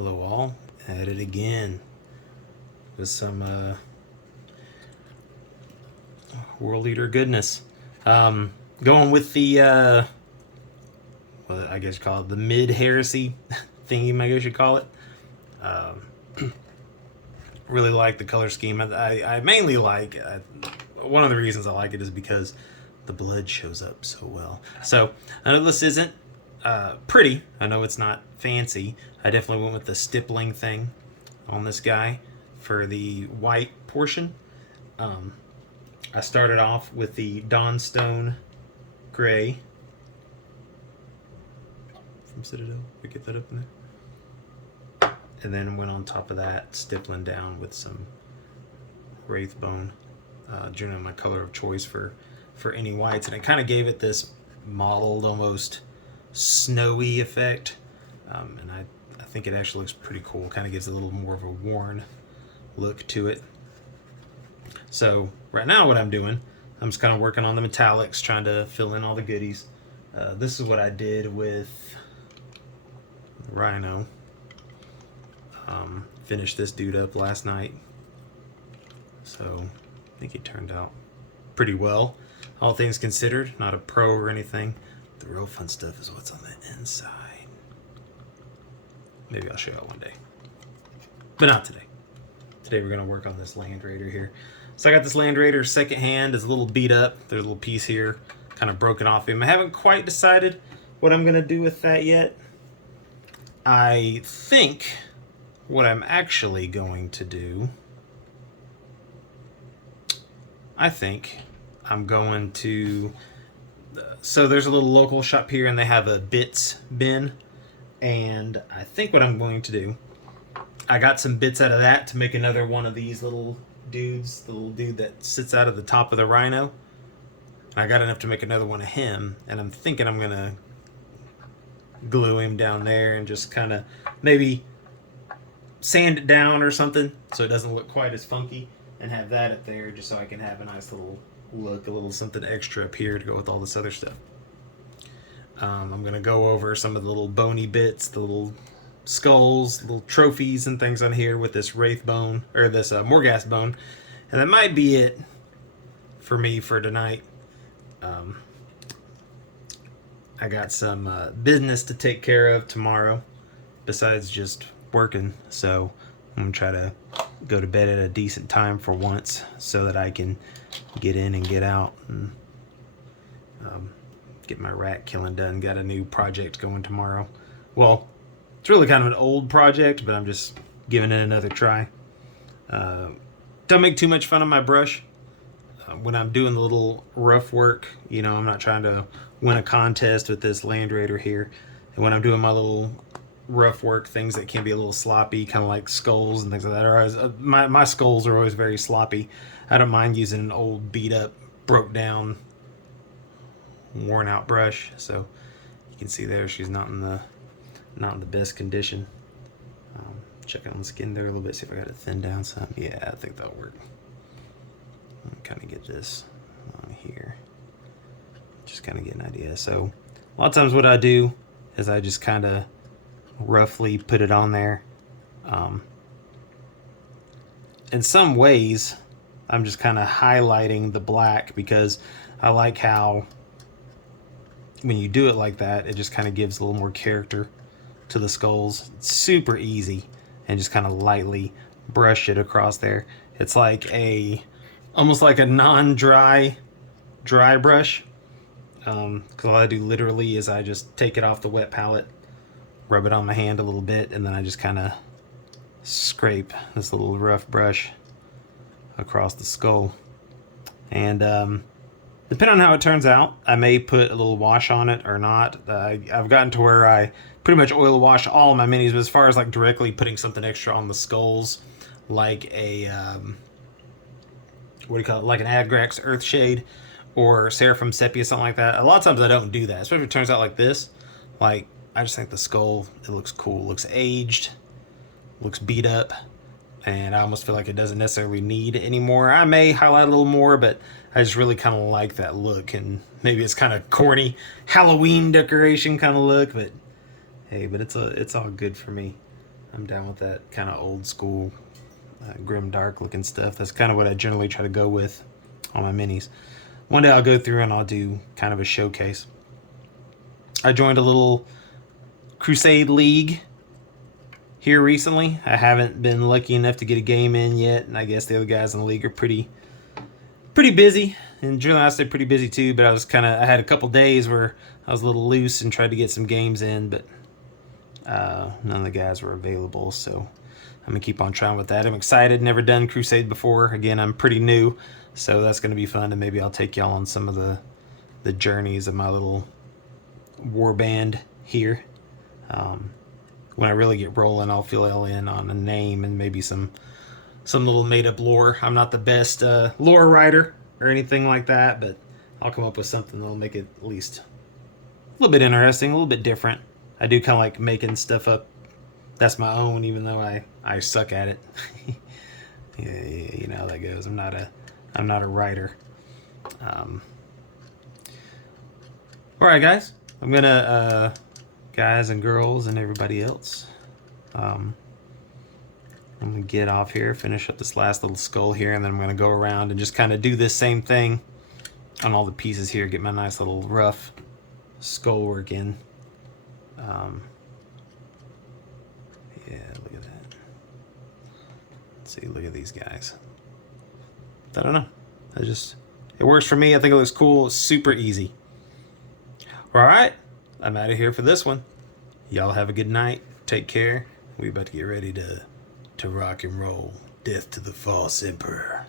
Hello all, at it again with some World Eater goodness. Going with the, I guess you call it the mid-heresy thingy, I guess you call it. Really like the color scheme. I mainly like, one of the reasons I like it is because the blood shows up so well. So, I know this isn't pretty. I know it's not fancy. I definitely went with the stippling thing on this guy for the white portion. I started off with the Dawnstone Gray from Citadel. We get that up in there. And then went on top of that, stippling down with some Wraithbone. Generally my color of choice for any whites. And it kind of gave it this mottled, almost snowy effect. And I think it actually looks pretty cool. Kind of gives a little more of a worn look to it. So right now what I'm doing, I'm just kind of working on the metallics, trying to fill in all the goodies. This is what I did with Rhino. Finished this dude up last night. So I think it turned out pretty well. All things considered, not a pro or anything. The real fun stuff is what's on the inside. Maybe I'll show you one day. But not today. Today we're going to work on this Land Raider here. So I got this Land Raider second hand. It's a little beat up. There's a little piece here kind of broken off him. I haven't quite decided what I'm going to do with that yet. I think what I'm actually going to do, I think I'm going to, so there's a little local shop here and they have a bits bin. And I think what I'm going to do, I got some bits out of that to make another one of these little dudes, the little dude that sits out of the top of the Rhino. I got enough to make another one of him, and I'm thinking I'm gonna glue him down there and just kind of maybe sand it down or something so it doesn't look quite as funky, and have that up there just so I can have a nice little look, a little something extra up here to go with all this other stuff. I'm gonna go over some of the little bony bits, the little skulls, little trophies and things on here with this Wraithbone, or this Morghast bone. And that might be it for me for tonight. I got some business to take care of tomorrow besides just working. So I'm going to try to go to bed at a decent time for once so that I can get in and get out and get my rat killing done. Got a new project going tomorrow. Well, it's really kind of an old project, but I'm just giving it another try. Don't make too much fun of my brush. When I'm doing the little rough work, you know, I'm not trying to win a contest with this Land Raider here. And when I'm doing my little rough work, things that can be a little sloppy, kind of like skulls and things like that, or my skulls are always very sloppy. I don't mind using an old beat up, broke down, worn out brush. So you can see there she's not in the best condition. Checking on the skin there a little bit, see if I got it thinned down some. Yeah, I think that'll work. Kind of get this on here, just kind of get an idea. So a lot of times what I do is I just kind of roughly put it on there. In some ways I'm just kind of highlighting the black because I like how when you do it like that, it just kind of gives a little more character to the skulls. It's super easy, and just kind of lightly brush it across there. It's like almost like a non-dry dry brush, because all I do literally is I just take it off the wet palette, rub it on my hand a little bit, and then I just kind of scrape this little rough brush across the skull. And depending on how it turns out, I may put a little wash on it or not. I've gotten to where I pretty much oil wash all of my minis, but as far as like directly putting something extra on the skulls, like a what do you call it, like an Agrax Earthshade or Seraphim Sepia, something like that. A lot of times I don't do that, especially if it turns out like this. Like, I just think the skull, it looks cool, looks aged, looks beat up, and I almost feel like it doesn't necessarily need anymore. I may highlight a little more, but I just really kind of like that look, and maybe it's kind of corny Halloween decoration kind of look, but hey, but it's all good for me. I'm down with that kind of old school, grim dark looking stuff. That's kind of what I generally try to go with on my minis. One day I'll go through and I'll do kind of a showcase. I joined a little Crusade League here recently. I haven't been lucky enough to get a game in yet, and I guess the other guys in the league are pretty busy. And generally I stay pretty busy too, but I had a couple days where I was a little loose and tried to get some games in, but none of the guys were available, so I'm gonna keep on trying with that. I'm excited, never done Crusade before. Again, I'm pretty new, so that's gonna be fun, and maybe I'll take y'all on some of the journeys of my little war band here. When I really get rolling, I'll fill y'all in on a name and maybe some little made-up lore. I'm not the best lore writer or anything like that, but I'll come up with something that'll make it at least a little bit interesting, a little bit different. I do kind of like making stuff up that's my own, even though I suck at it. Yeah, you know how that goes. I'm not a writer. All right, guys. I'm gonna guys and girls and everybody else. I'm gonna get off here, finish up this last little skull here, and then I'm gonna go around and just kind of do this same thing on all the pieces here. Get my nice little rough skull work in. Yeah, look at that. Let's see, look at these guys. I don't know. It works for me. I think it looks cool. It's super easy. All right, I'm out of here for this one. Y'all have a good night. Take care. We about to get ready to rock and roll. Death to the false emperor.